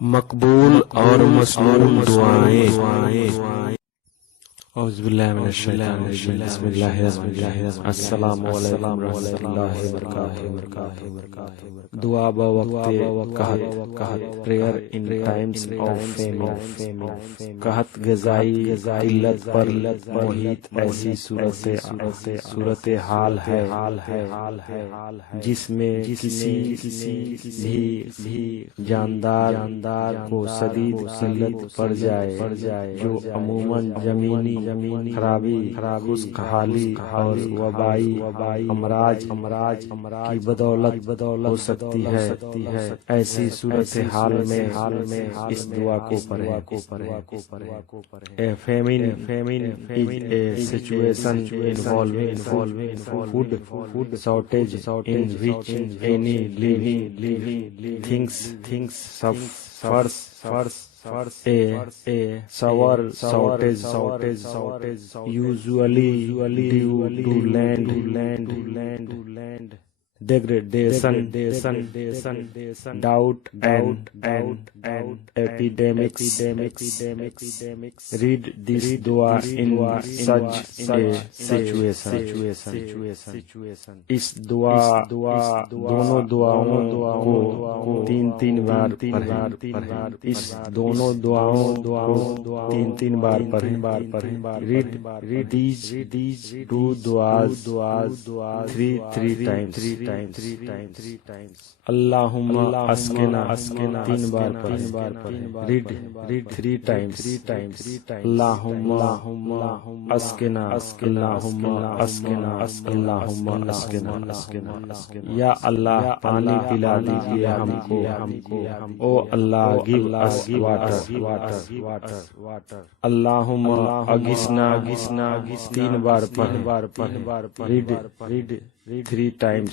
मकबूल और मसनून दुआएं। अस्सलामु अलैकुम रहमतुल्लाहि व बरकातुहू। दुआ बवक्ते कहत, prayer in times of famine. कहत गजाई किल्लत पर मोहित ऐसी सूरत हाल है जिसमें किसी भी जानदार को शदीद किल्लत पड़ जाए, जो अमूमन जमीनी खराबी, खुशहाली और वबाई अमराज की बदौलत हो सकती है। ऐसी सूरत हाल में इस दुआ को पढ़ें। A famine is a situation involving food shortage in which any living things suffers a severe shortage, usually due to land degradation, drought and epidemics. Read this dua in such a situation. इस दोनों दुआओं को तीन बार पढ़ें। इस दोनों दुआओं को तीन बार पढ़ें। Read these two duas three times. Allahumma askina तीन बार पढ़ें। Read three times. Allahumma askina, Allahumma askina। या अल्लाह पानी पिला दीजिए हमको। ओ अल्लाह गिव अस वाटर। अल्लाहुम्मा अगिस्ना तीन बार पढ़ें। Read three times.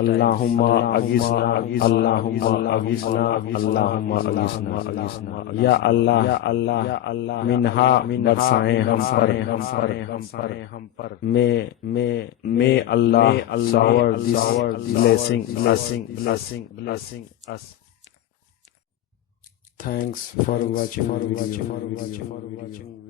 Allahumma agisna, Allahumma agisna। या अल्लाह मिन्हा बरसाएं हम पर। May Allah shower this blessing us। Thanks for watching video।